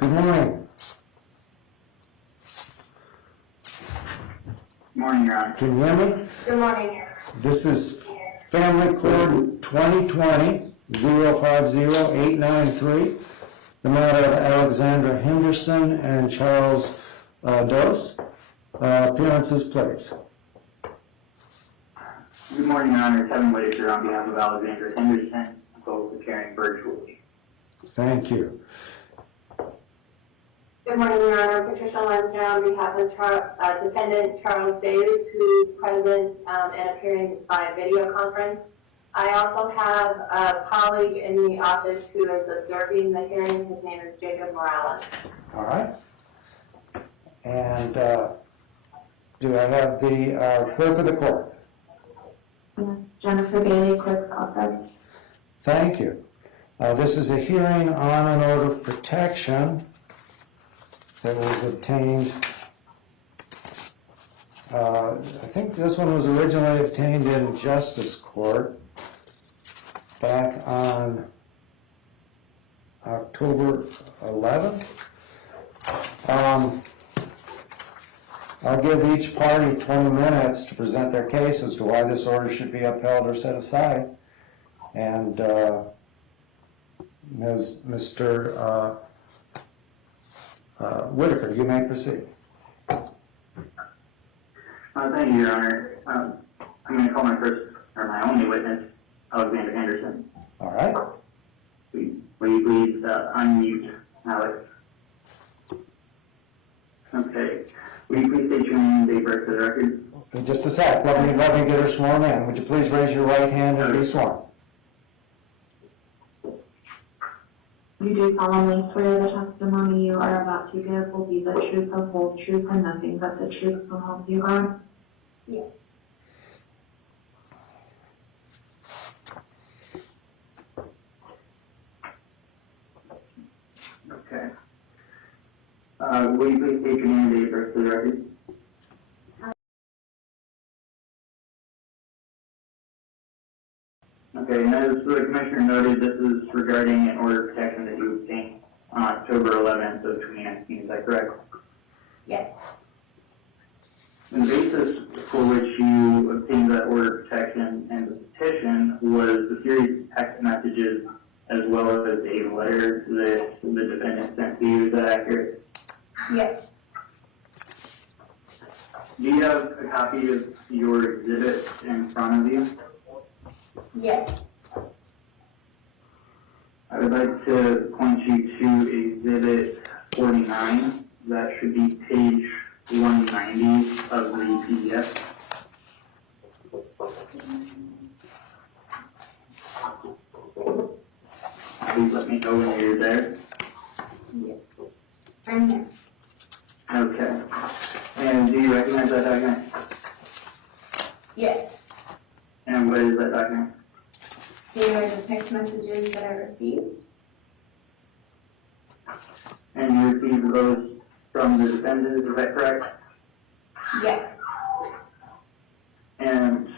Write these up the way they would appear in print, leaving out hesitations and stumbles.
Good morning. Good morning, Your Honor. Can you hear me? Good morning. This is Family Court 2020-050-893, the matter of Alexandra Henderson and Charles Dose. Appearances, please. Good morning, Your Honor. Kevin Whitaker on behalf of Alexandra Henderson, both appearing virtually. Thank you. Good morning, Your Honor. Patricia Lensner on behalf of defendant Charles Davis, who's present and appearing by video conference. I also have a colleague in the office who is observing the hearing. His name is Jacob Morales. All right. And do I have the clerk of the court? Yes, Jennifer Bailey, clerk's office. Thank you. This is a hearing on an order of protection that was obtained. I think this one was originally obtained in Justice Court back on October 11th. I'll give each party 20 minutes to present their case as to why this order should be upheld or set aside. And Mr. Whitaker, you may proceed. Thank you, Your Honor. I'm going to call my only witness, Alexandra Henderson. All right. Will you please unmute Alex? Okay. Will you please state your name and date of birth for the record? In just a sec. Let me get her sworn in. Would you please raise your right hand and be sworn? You do solemnly swear the testimony you are about to give will be the truth, the whole truth, and nothing but the truth, so help you God? Yes. Okay. Will you please state your name and date of birth for the record? Okay, and as the Commissioner noted, this is regarding an order of protection that you obtained on October 11th of 2019, is that correct? Yes. And the basis for which you obtained that order of protection and the petition was the series of text messages as well as a letter that the defendant sent to you. Is that accurate? Yes. Do you have a copy of your exhibit in front of you? Yes. I would like to point you to Exhibit 49. That should be page 190 of the PDF. Please let me know when you're there. Yes. I'm here. Okay. And do you recognize that document? Yes. And what is that document? Here are the text messages that I received. And you received those from the defendant, is that correct? Yes. And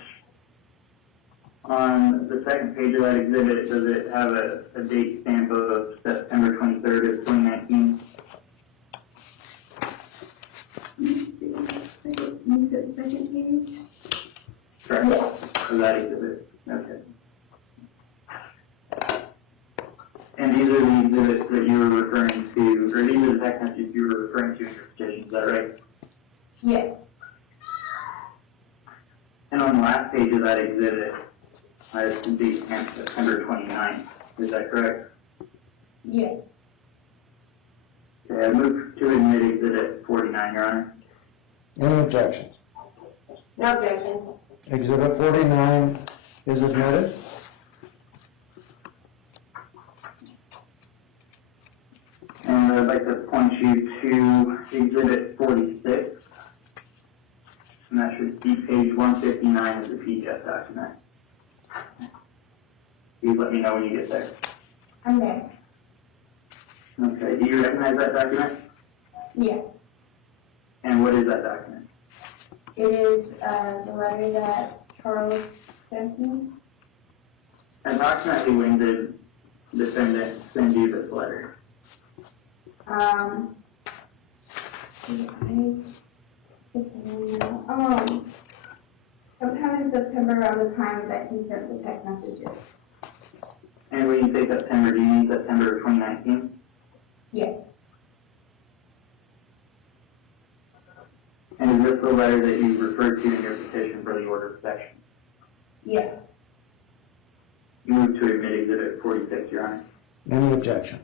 on the second page of that exhibit, does it have a date stamp of September 23rd of 2019? Second page? Correct. Yes. For that exhibit. Okay. And these are the exhibits that you were referring to, or these are the text messages you were referring to in your petition, is that right? Yes. And on the last page of that exhibit, it's the date stamp September 29th, is that correct? Yes. Okay, I move to admit exhibit 49, Your Honor. Any objections? No objection. Exhibit 49 is admitted. And I'd like to point you to Exhibit 46, and that should be page 159 of the PDF document. Please let me know when you get there. I'm there. Okay, do you recognize that document? Yes. And what is that document? It is the letter that Charles sent me. Approximately when did the defendant send you this letter? Sometime in September around the time that he sent the text messages. And when you say September, do you mean September of 2019? Yes. And is this the letter that you referred to in your petition for the order of protection? Yes. You move to admit Exhibit 46, Your Honor. Any objection?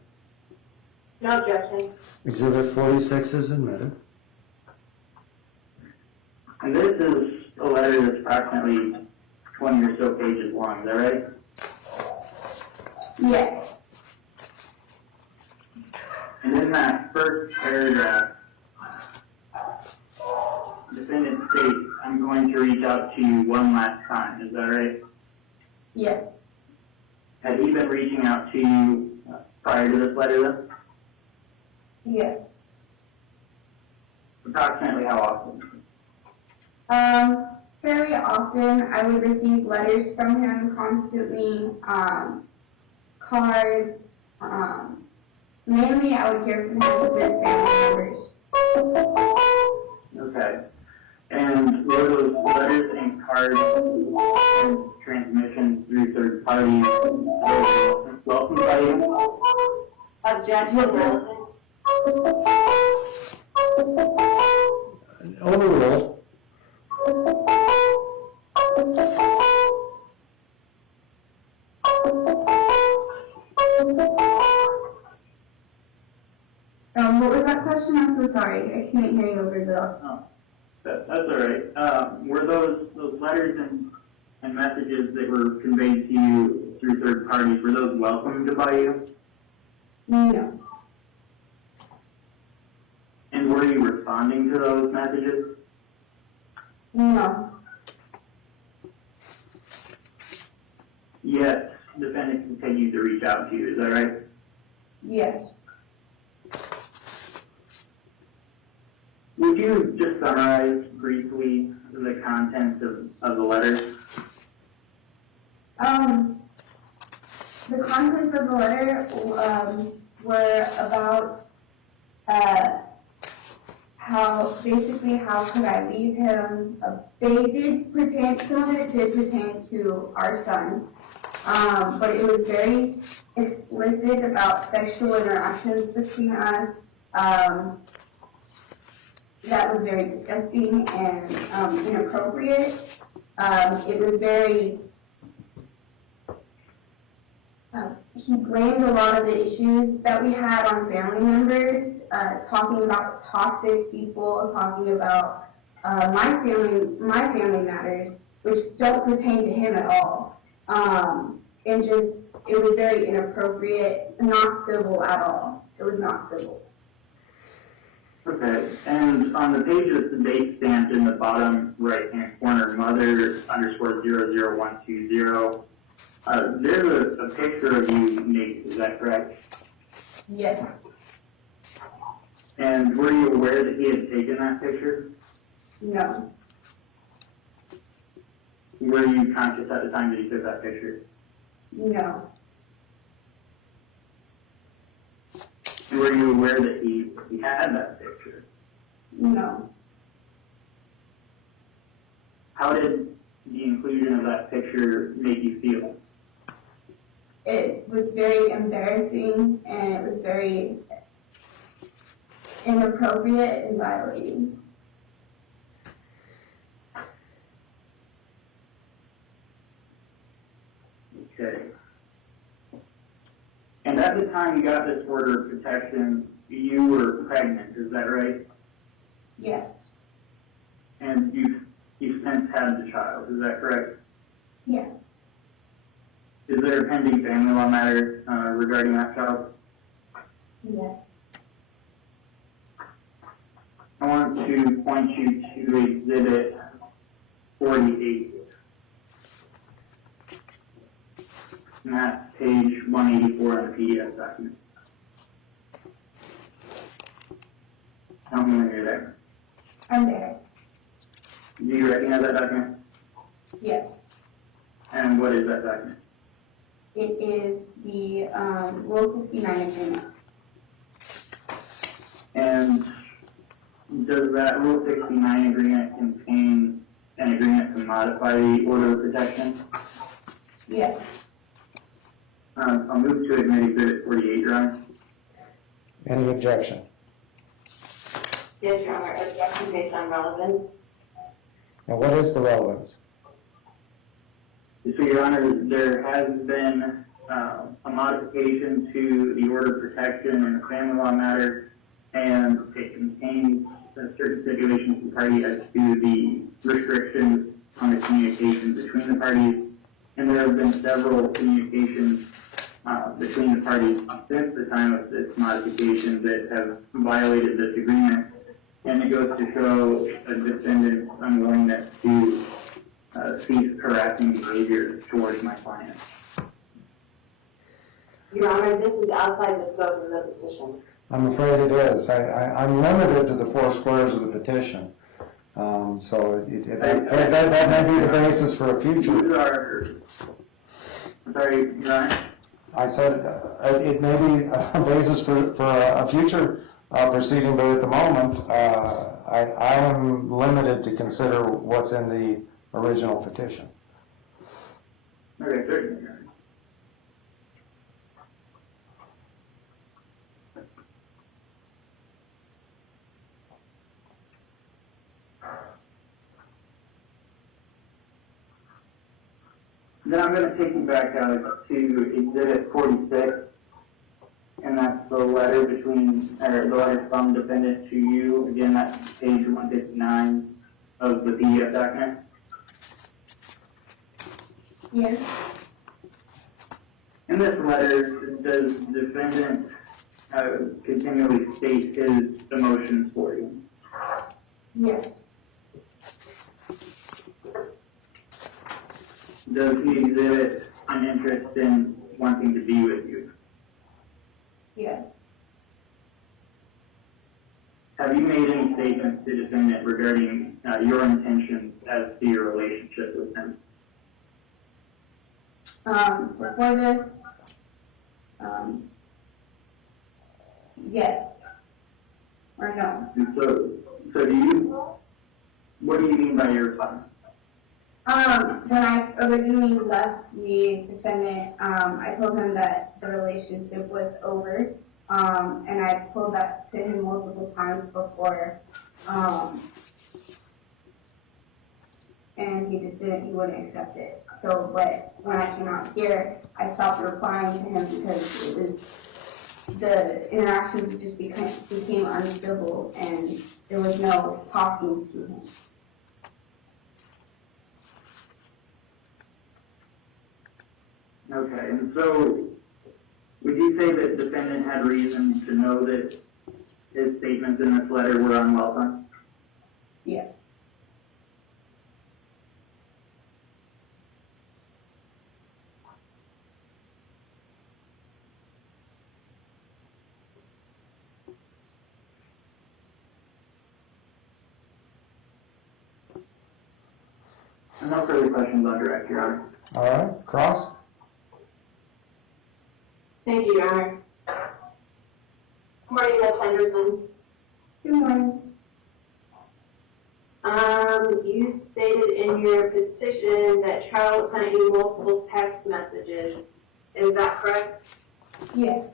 No objection. Exhibit 46 is admitted. And this is a letter that's approximately 20 or so pages long, is that right? Yes. And in that first paragraph, the defendant states, I'm going to reach out to you one last time, is that right? Yes. Had he been reaching out to you prior to this letter then? Yes. Approximately how often? Fairly often I would receive letters from him constantly, cards, mainly I would hear from him with family members. Okay. And were those letters and cards and transmissions through third parties welcomed by you? Objection, Wilson. Overruled. What was that question? I'm so sorry. I couldn't hear you over the... Oh, that's all right. Were those letters and messages that were conveyed to you through third parties, were those welcomed by you? No. And were you responding to those messages? No. Yes, the defendant continued to reach out to you, is that right? Yes. Would you just summarize briefly the contents of the letter? The contents of the letter were about how could I leave him. They did pertain, some of it did pertain to our son, but it was very explicit about sexual interactions between us. That was very disgusting and inappropriate. It was very, he blamed a lot of the issues that we had on family members, talking about toxic people, talking about my family matters, which don't pertain to him at all. And just, it was very inappropriate, not civil at all. It was not civil. Okay, and on the page that's the date stamped in the bottom right-hand corner, mother_00120, there's a picture of you, Nate, is that correct? Yes. And were you aware that he had taken that picture? No. Were you conscious at the time that he took that picture? No. And were you aware that he had that picture? No. How did the inclusion of that picture make you feel? It was very embarrassing and it was very inappropriate and violating. Okay. And at the time you got this order of protection, you were pregnant, is that right? Yes. And you've since had the child, is that correct? Yes. Is there a pending family law matter regarding that child? Yes. I want to point you to Exhibit 48. And that's page 184 on the PDF document. Tell me when you're there. I'm there. Do you recognize that document? Yes. And what is that document? It is the Rule 69 agreement. And does that Rule 69 agreement contain an agreement to modify the order of protection? Yes. I'll move to admit Exhibit 48, Your Honor. Any objection? Yes, Your Honor, objection based on relevance. And what is the relevance? So, Your Honor, there has been a modification to the order of protection in the family law matter, and it contains certain stipulations to the party as to the restrictions on the communication between the parties, and there have been several communications between the parties since the time of this modification that have violated this agreement, and it goes to show a defendant's unwillingness to cease harassing behavior towards my client. Your Honor, this is outside the scope of the petition. I'm afraid it is. I'm limited to the 4 squares of the petition. So that may be the basis for a future. I'm sorry, Your Honor? I said it may be a basis for a future proceeding, but at the moment, I am limited to consider what's in the original petition. Okay, certainly, Your Honor. Then I'm going to take you back to Exhibit 46, and that's the letter the letter from defendant to you. Again, that's page 159 of the PDF document. Yes. In this letter, does the defendant continually state his emotions for you? Yes. Does he exhibit an interest in wanting to be with you? Yes. Have you made any statements to the defendant regarding your intentions as to your relationship with him? Before this, yes. Or no. And so what do you mean by your response? When I originally left the defendant, I told him that the relationship was over, and I told that to him multiple times before, and he wouldn't accept it. So, but when I came out here, I stopped replying to him because the interaction just became uncivil, and there was no talking to him. Okay, and so would you say that the defendant had reason to know that his statements in this letter were unwelcome? Yes. No further questions on direct, Your Honor. All right, Cross? Thank you, Your Honor. Good morning, Judge Henderson. Good morning. You stated in your petition that Charles sent you multiple text messages. Is that correct? Yes.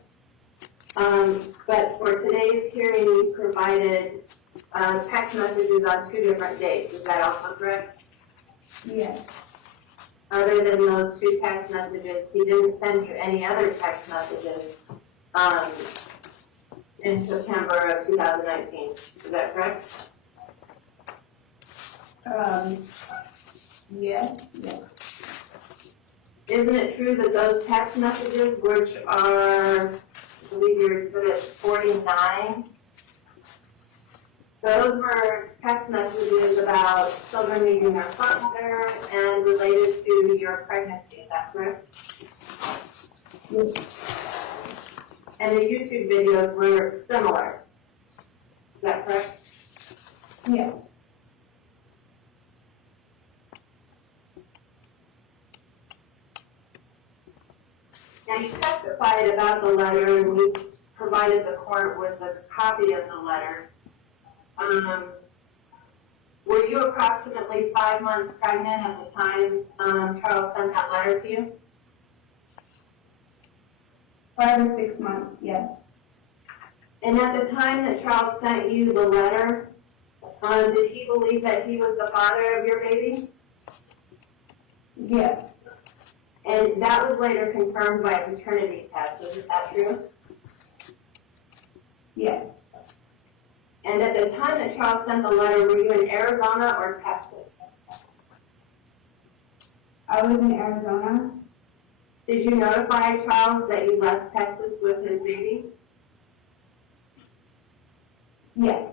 But for today's hearing, you provided text messages on 2 different dates. Is that also correct? Yes. Other than those 2 text messages, he didn't send you any other text messages in September of 2019. Is that correct? Yes. Yes. Isn't it true that those text messages, which are, I believe you're exhibit 49, those were text messages about children meeting their father and related to your pregnancy, is that correct? Yes. And the YouTube videos were similar, is that correct? Yes. Now, you testified about the letter, and we provided the court with a copy of the letter. Were you approximately 5 months pregnant at the time Charles sent that letter to you? 5 or 6 months, yes. And at the time that Charles sent you the letter, did he believe that he was the father of your baby? Yes. And that was later confirmed by a paternity test, is that true? Yes. And at the time that Charles sent the letter, were you in Arizona or Texas? I was in Arizona. Did you notify Charles that you left Texas with his baby? Yes.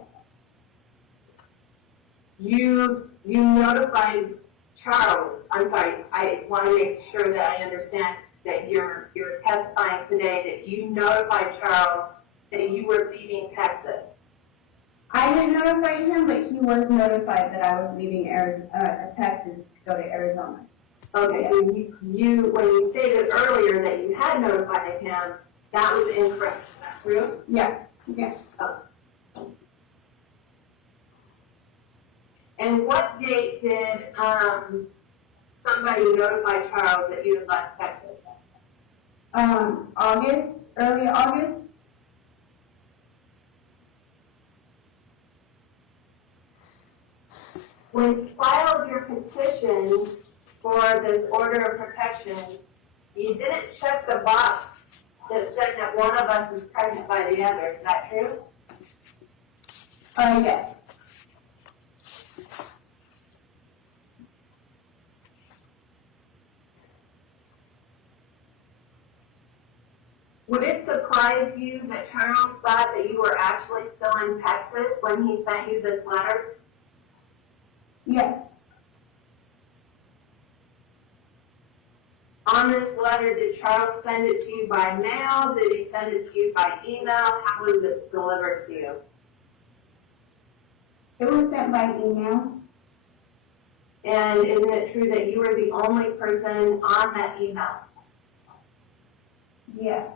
You notified Charles, I'm sorry, I want to make sure that I understand that you're testifying today that you notified Charles that you were leaving Texas. I didn't notify him, but he was notified that I was leaving Texas to go to Arizona. Okay, so you when you stated earlier that you had notified him, that was incorrect, is that true? Yeah. Yeah. Oh. And what date did somebody notify Charles that you had left Texas? August, early August. When you filed your petition for this order of protection, you didn't check the box that said that one of us is pregnant by the other. Is that true? Yes. Would it surprise you that Charles thought that you were actually still in Texas when he sent you this letter? Yes. On this letter, did Charles send it to you by mail? Did he send it to you by email? How was it delivered to you? It was sent by email. And isn't it true that you were the only person on that email? Yes.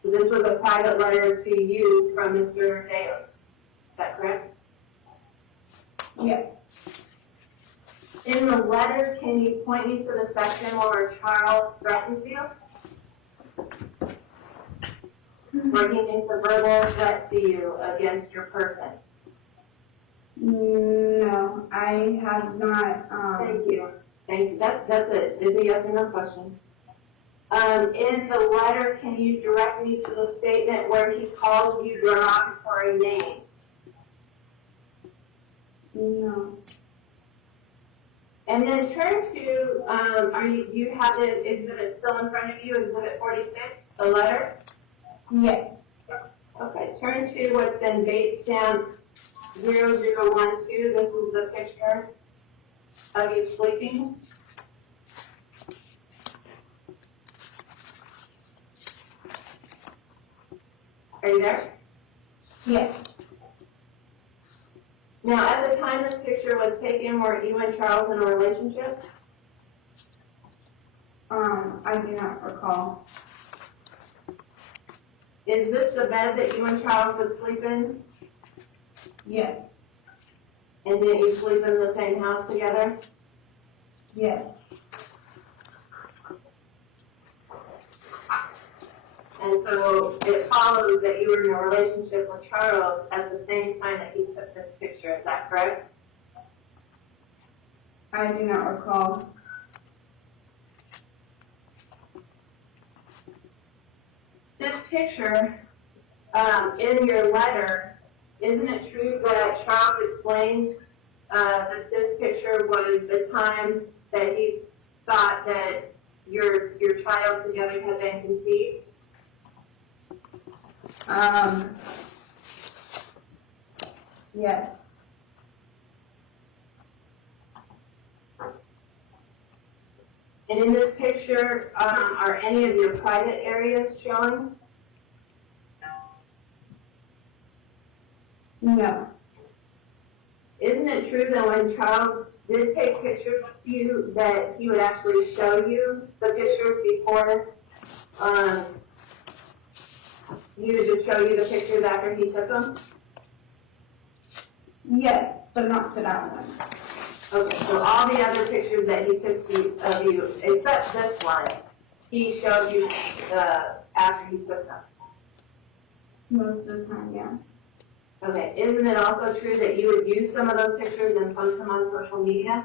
So this was a private letter to you from Mr. Deos. Is that correct? Yes. In the letters, can you point me to the section where Charles threatens you? Where he makes a verbal threat to you against your person? No, I have not. Thank you. Thank you. That's it. It's a yes or no question. In the letter, can you direct me to the statement where he calls you derogatory names? No. And then turn to, you have the exhibit still in front of you, exhibit 46, the letter? Yes. Okay, turn to what's been date stamped 0012. This is the picture of you sleeping. Are you there? Yes. Now, at the time this picture was taken, were you and Charles in a relationship? I do not recall. Is this the bed that you and Charles would sleep in? Yes. And did you sleep in the same house together? Yes. And so it follows that you were in a relationship with Charles at the same time that he took this picture. Is that correct? I do not recall. This picture, in your letter, isn't it true that Charles explained that this picture was the time that he thought that your child together had been conceived? Yes. And in this picture, are any of your private areas showing? No. Isn't it true that when Charles did take pictures of you, that he would actually show you the pictures before He would just show you the pictures after he took them? Yes, but not for that one. Okay, so all the other pictures that he took of you, except this one, he showed you after he took them? Most of the time, yeah. Okay, isn't it also true that you would use some of those pictures and post them on social media?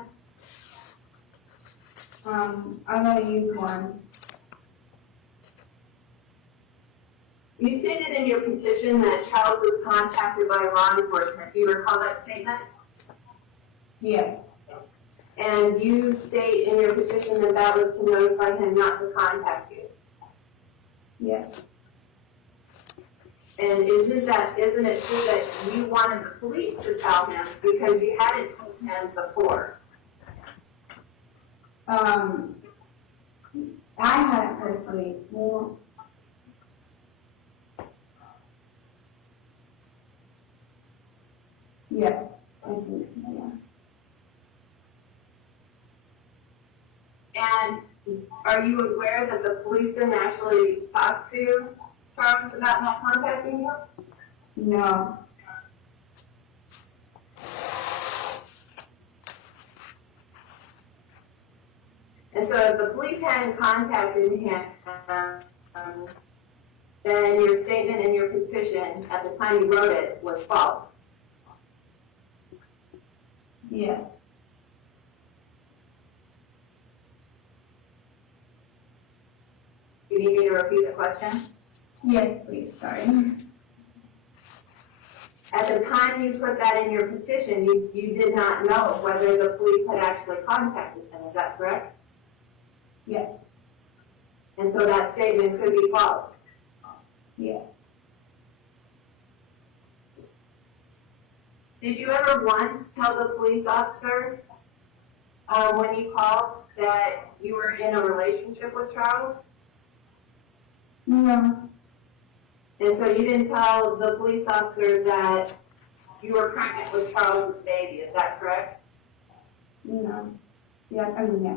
I'm gonna use one. You stated in your petition that Charles was contacted by law enforcement. Do you recall that statement? Yes, And you state in your petition that that was to notify him not to contact you. yes, And isn't it true that you wanted the police to tell him because you hadn't told him before? I hadn't personally, well, yes, I think so, yeah. And are you aware that the police didn't actually talk to Charles about not contacting you? No, And so if the police hadn't contacted him, then your statement in your petition at the time you wrote it was false. yes. You need me to repeat the question? Yes, please, sorry. At the time you put that in your petition, you did not know whether the police had actually contacted him, is that correct? Yes, And so that statement could be false. yes. Did you ever once tell the police officer, when you called, that you were in a relationship with Charles? No, And so you didn't tell the police officer that you were pregnant with Charles's baby, is that correct? no. Yeah, I mean, yeah.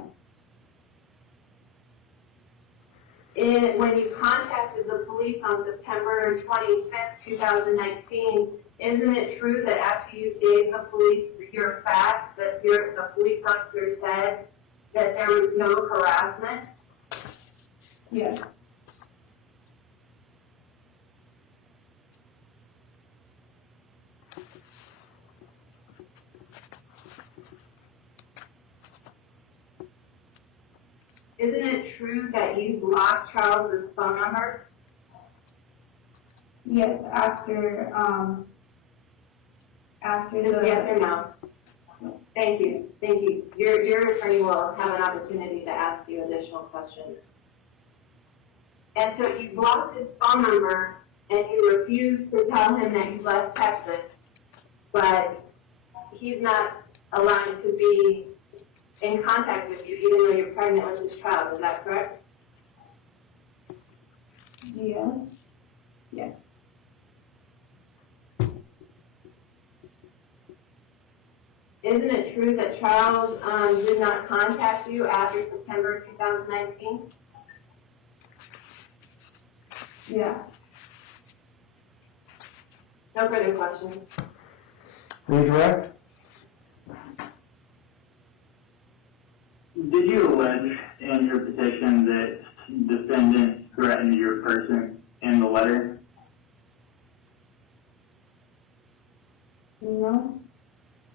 When you contacted the police on September 25th, 2019, isn't it true that after you gave the police your facts, that the police officer said that there was no harassment? Yes. Isn't it true that you blocked Charles's phone number? Yes, after Just the. yes or no? Thank you, thank you. Your attorney will have an opportunity to ask you additional questions. And so you blocked his phone number and you refused to tell him that you left Texas, but he's not allowed to be in contact with you even though you're pregnant with his child, is that correct? Yes, yes. Isn't it true that Charles did not contact you after September 2019? Yeah. No further questions. Redirect? Did you allege in your petition that defendant threatened your person in the letter? No.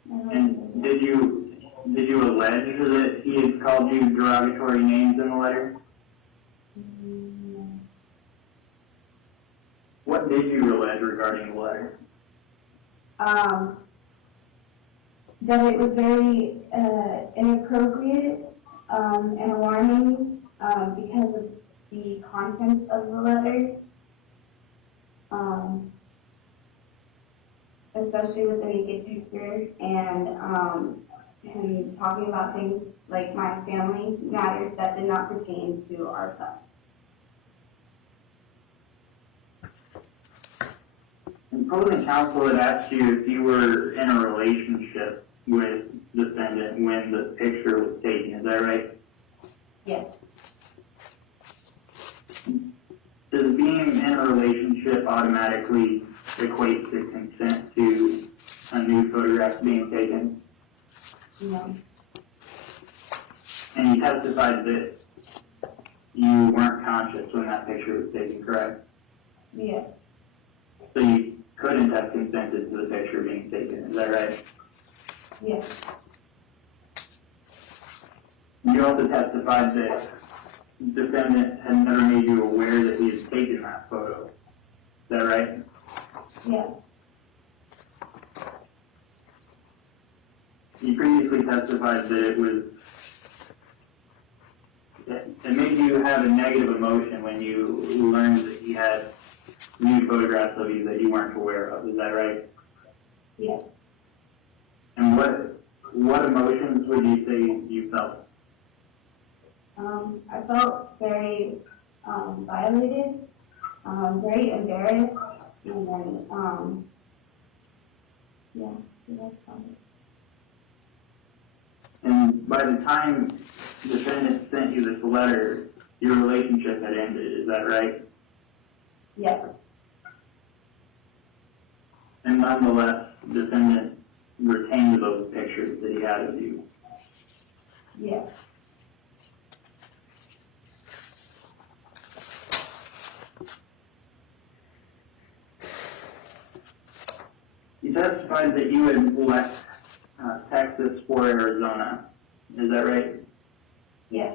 And did you allege that he had called you derogatory names in the letter? What did you allege regarding the letter? That it was very inappropriate and alarming because of the content of the letter, especially with the naked picture and him talking about things like my family matters that did not pertain to our son. And opposing counsel had asked you if you were in a relationship with the defendant when the picture was taken, is that right? Yes. Does being being in a relationship automatically equates to consent to a new photograph being taken? No. And you testified that you weren't conscious when that picture was taken, correct? Yes. So you couldn't have consented to the picture being taken, is that right? Yes. You also testified that the defendant had never made you aware that he had taken that photo. Is that right? Yes. You previously testified that it made you have a negative emotion when you learned that he had nude photographs of you that you weren't aware of. Is that right? Yes. And what emotions would you say you felt? I felt very violated, very embarrassed, and then, yeah, that's fine. And by the time the defendant sent you this letter, your relationship had ended. Is that right? Yes. And nonetheless, the defendant retained those pictures that he had of you. Yes. You testified that you had left Texas for Arizona. Is that right? Yes.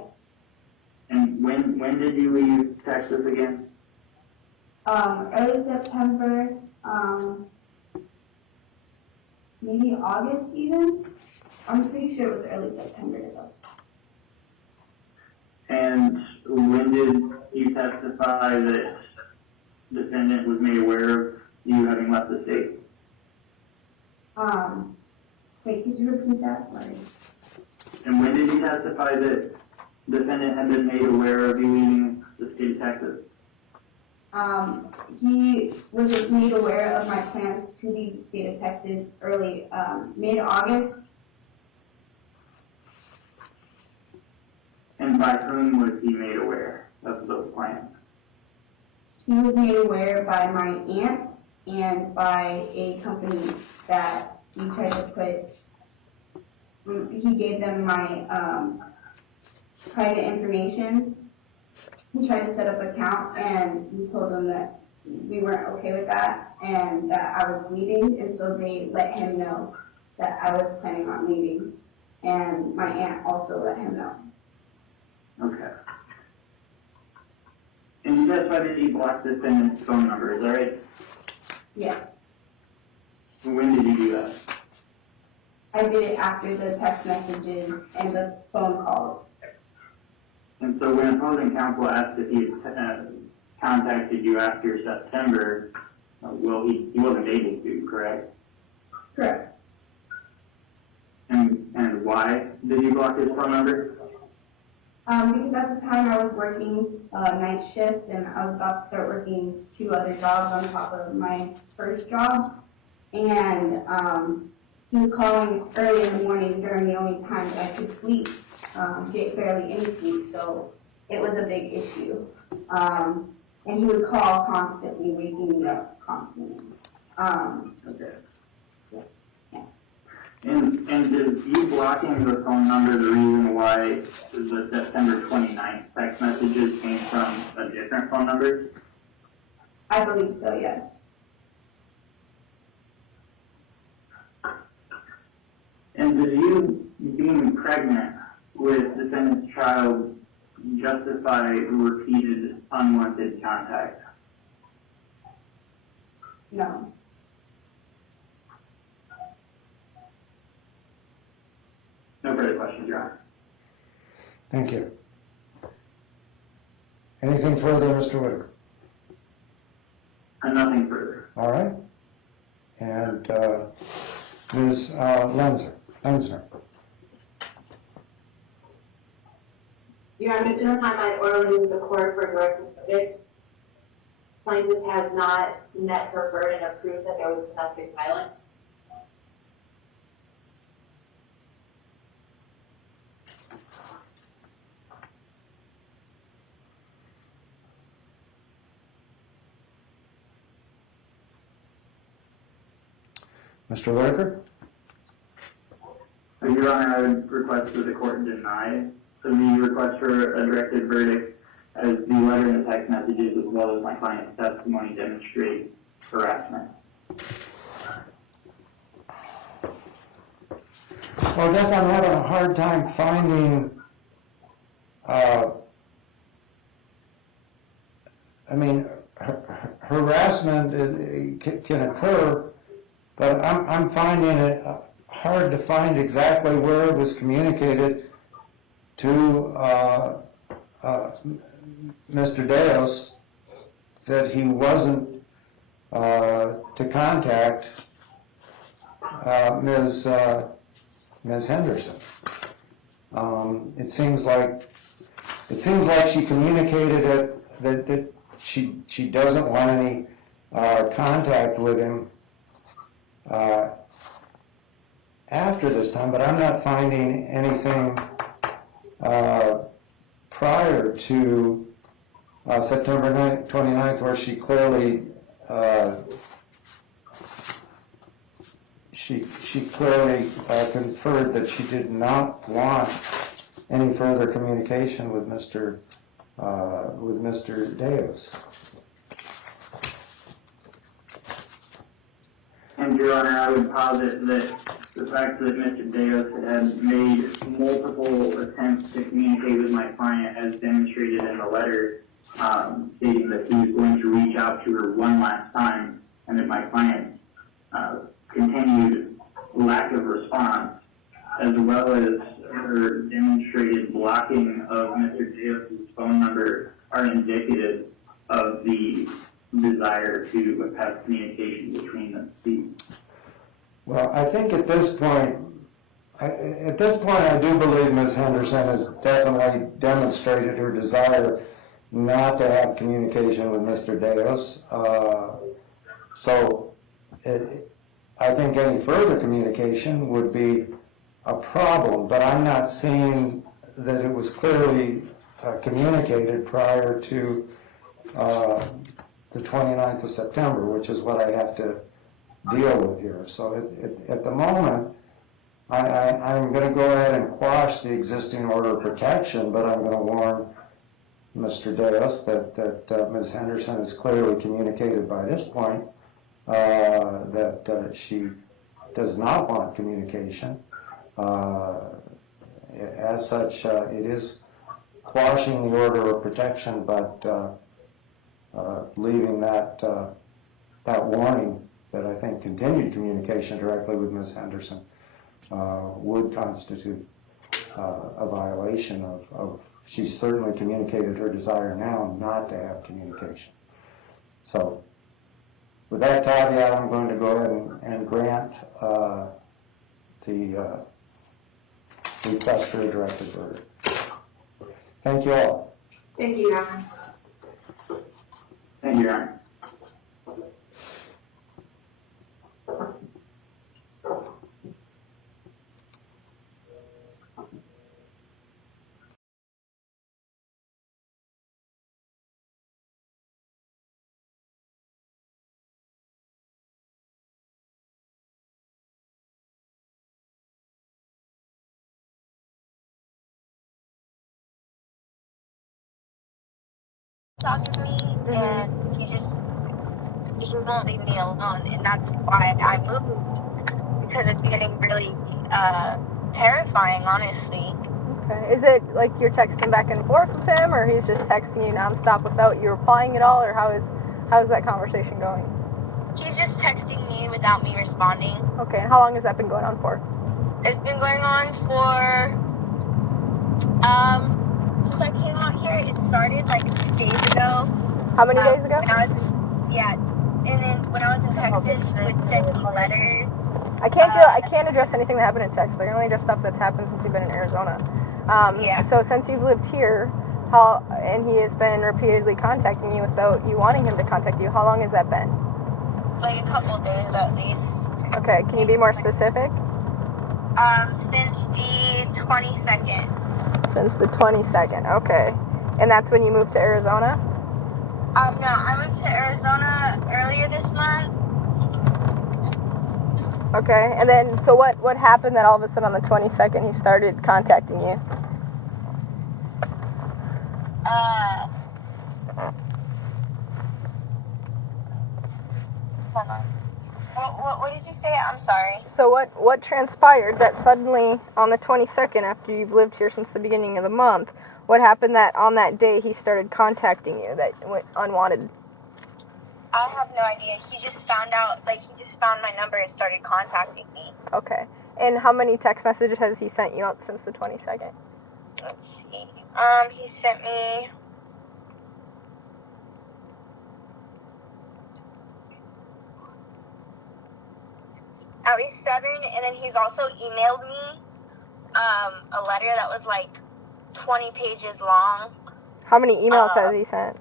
And when did you leave Texas again? Early September, maybe August even. I'm pretty sure it was early September though. And when did you testify that the defendant was made aware of you having left the state? Wait, could you repeat that? Sorry. And when did you testify that the defendant had been made aware of you leaving the state of Texas? He was made aware of my plans to leave the state of Texas early, mid-August. And by whom was he made aware of those plans? He was made aware by my aunt and by a company that he tried to put, he gave them my private information. He tried to set up an account and we told them that we weren't okay with that and that I was leaving, and so they let him know that I was planning on leaving, and my aunt also let him know. Okay. And you testified that you blocked the defendant's phone number, is that right? Yeah. And when did you do that? I did it after the text messages and the phone calls. And so when opposing counsel asked if he had contacted you after September, he wasn't able to, correct? Correct. And why did you block his phone number? Because at the time I was working night shift and I was about to start working 2 other jobs on top of my first job. And he was calling early in the morning during the only time that I could sleep, get barely any sleep, so it was a big issue. And he would call constantly, waking me up constantly. Okay. Yeah. And is you blocking the phone number the reason why the September 29th text messages came from a different phone number? I believe so, yes. And does you being pregnant with defendant's child justify repeated unwanted contact? No. No further questions, Your Honor. Thank you. Anything further, Mr. Whitaker? And nothing further. All right. And Ms. Lenzner. Your Honor, at this time I order move the court for direct verdict. Plaintiff has not met her burden of proof that there was domestic violence. Mr. Lurker? Your Honor, I would request that the court deny the request for a directed verdict, as the letter and the text messages as well as my client's testimony demonstrate harassment. Well, I guess I'm having a hard time finding, harassment can occur, but I'm finding it hard to find exactly where it was communicated to Mr. Deos that he wasn't to contact Ms. Henderson. It seems like she communicated it that she doesn't want any contact with him after this time, but I'm not finding anything prior to September 29th where she clearly conferred that she did not want any further communication with Mr. Deos. And Your Honor, I would posit that the fact that Mr. Deos had made multiple attempts to communicate with my client, as demonstrated in the letter, stating that he was going to reach out to her one last time, and that my client's continued lack of response, as well as her demonstrated blocking of Mr. Deos' phone number, are indicative of the desire to have communication between the two. Well, I think at this point, I do believe Ms. Henderson has definitely demonstrated her desire not to have communication with Mr. Deos. I think any further communication would be a problem, but I'm not seeing that it was clearly communicated prior to the 29th of September, which is what I have to deal with here. So at the moment, I'm going to go ahead and quash the existing order of protection, but I'm going to warn Mr. Deos that Ms. Henderson has clearly communicated by this point that she does not want communication. As such, it is quashing the order of protection, but leaving that warning that I think continued communication directly with Ms. Henderson would constitute a violation of she's certainly communicated her desire now not to have communication. So with that caveat, I'm going to go ahead and grant the request for a directed verdict. Thank you all. Thank you, Your Honor. Thank you, Your Honor. Talk to me, and he won't leave me alone, and that's why I moved, because it's getting really terrifying, honestly. Okay. Is it like you're texting back and forth with him, or he's just texting you nonstop without you replying at all, or how is that conversation going? He's just texting me without me responding. Okay, and how long has that been going on for? It's been going on for since I came out here. It started like days ago. How many days ago? And then when I was in Texas, he would send me letters. I can't address anything that happened in Texas. I can only address stuff that's happened since you've been in Arizona. So since you've lived here, and he has been repeatedly contacting you without you wanting him to contact you, how long has that been? Like a couple days at least. Okay, can you be more specific? Since the 22nd. Since the 22nd, okay. And that's when you moved to Arizona? No, I moved to Arizona earlier this month. Okay, and then, so what happened that all of a sudden on the 22nd he started contacting you? Hold on. What did you say? I'm sorry. So what transpired that suddenly on the 22nd, after you've lived here since the beginning of the month, what happened that on that day he started contacting you that went unwanted? I have no idea. He just found my number and started contacting me. Okay. And how many text messages has he sent you out since the 22nd? Let's see. He sent me at least 7, and then he's also emailed me a letter that was like 20 pages long. How many emails has he sent?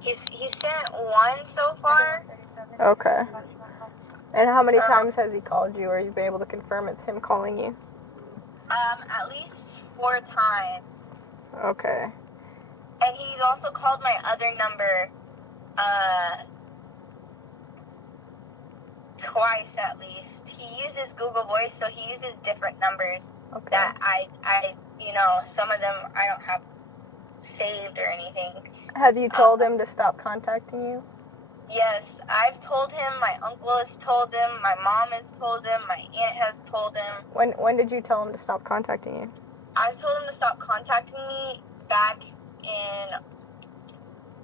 He sent 1 so far. Okay. And how many times has he called you, or you've been able to confirm it's him calling you? At least 4 times. Okay. And he's also called my other number twice at least. He uses Google Voice, so he uses different numbers that I some of them I don't have saved or anything. Have you told him to stop contacting you? Yes, I've told him, my uncle has told him, my mom has told him, my aunt has told him. When did you tell him to stop contacting you? I told him to stop contacting me back in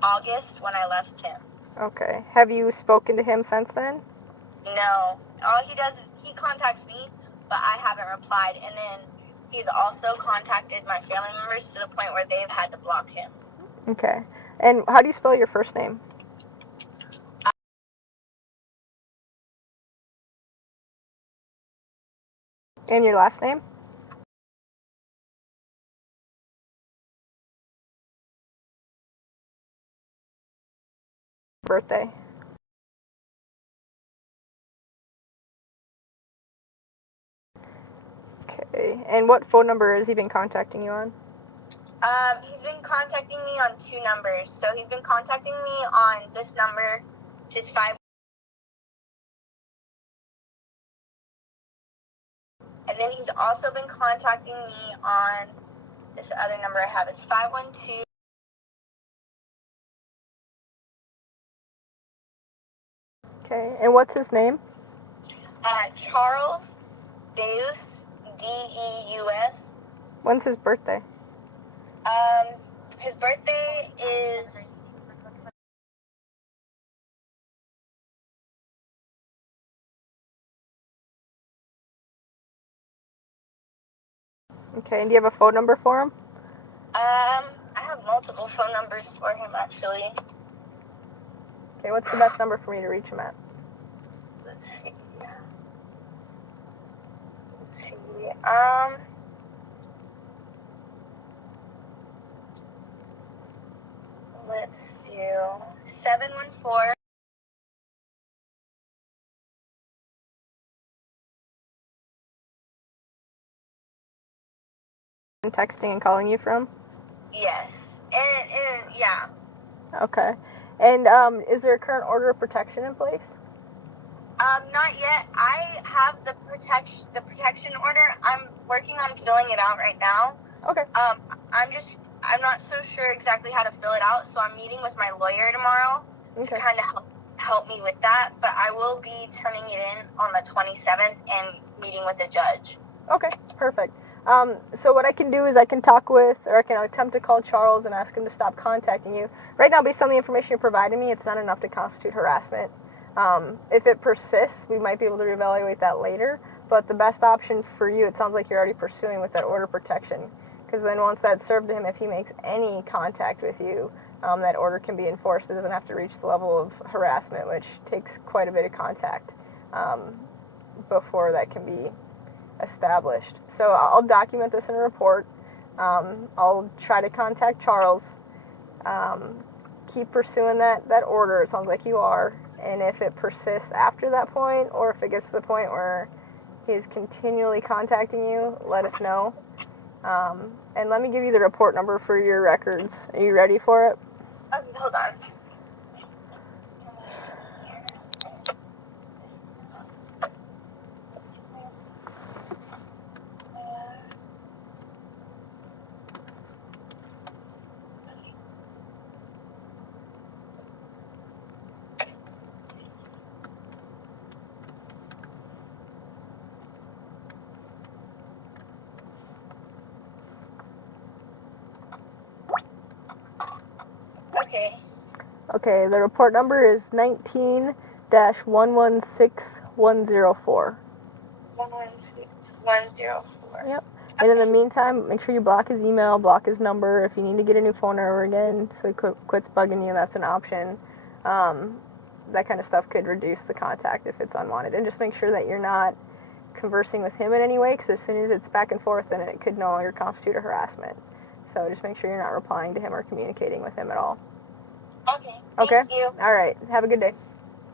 August when I left him. Okay. Have you spoken to him since then? No. All he does is he contacts me, but I haven't replied. And then he's also contacted my family members to the point where they've had to block him. Okay. And how do you spell your first name? And your last name? Birthday? Okay. And what phone number has he been contacting you on? He's been contacting me on 2 numbers. So he's been contacting me on this number, which is 5. And then he's also been contacting me on this other number I have. It's 512. Okay. And what's his name? Charles Deus, Deus. When's his birthday? His birthday is Okay. And do you have a phone number for him? I have multiple phone numbers for him actually. Okay. What's the best number for me to reach him at? Let's see. Let's do 714. And texting and calling you from? Yes, and yeah. Okay. And is there a current order of protection in place? Not yet. I have the protection order. I'm working on filling it out right now. Okay. I'm not so sure exactly how to fill it out, so I'm meeting with my lawyer tomorrow to kind of help me with that, but I will be turning it in on the 27th and meeting with a judge. Okay, perfect. So what I can do is I can talk with, or I can attempt to call Charles and ask him to stop contacting you. Right now, based on the information you provided me, it's not enough to constitute harassment. If it persists, we might be able to reevaluate that later, but the best option for you, it sounds like you're already pursuing with that order of protection, because then once that's served to him, if he makes any contact with you, that order can be enforced. It doesn't have to reach the level of harassment, which takes quite a bit of contact before that can be established. So I'll document this in a report. I'll try to contact Charles. Keep pursuing that order. It sounds like you are. And if it persists after that point, or if it gets to the point where he's continually contacting you, let us know. And let me give you the report number for your records. Are you ready for it? Okay, hold on. Okay. Okay, the report number is 19-116104. 116104. Yep. And in the meantime, make sure you block his email, block his number. If you need to get a new phone number again so he quits bugging you, that's an option. That kind of stuff could reduce the contact if it's unwanted. And just make sure that you're not conversing with him in any way, because as soon as it's back and forth, then it could no longer constitute a harassment. So just make sure you're not replying to him or communicating with him at all. Okay. Okay? Thank you. All right. Have a good day.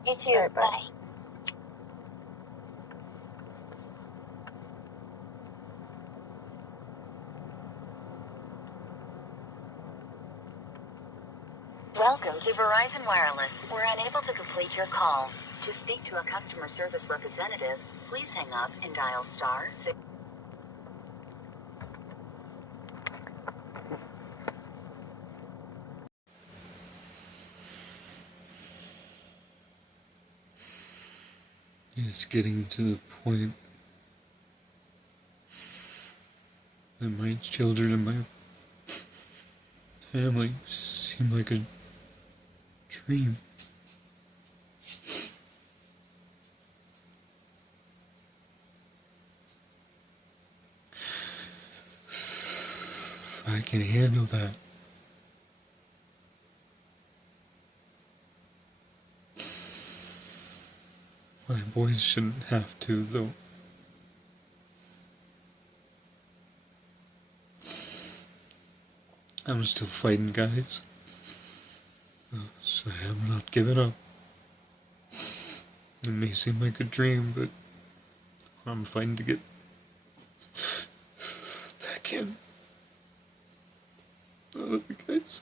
You too. All right, bye. Bye. Welcome to Verizon Wireless. We're unable to complete your call. To speak to a customer service representative, please hang up and dial *6. It's getting to the point that my children and my family seem like a dream. I can handle that. My boys shouldn't have to, though. I'm still fighting, guys. So I have not given up. It may seem like a dream, but I'm fighting to get back in. I love you guys.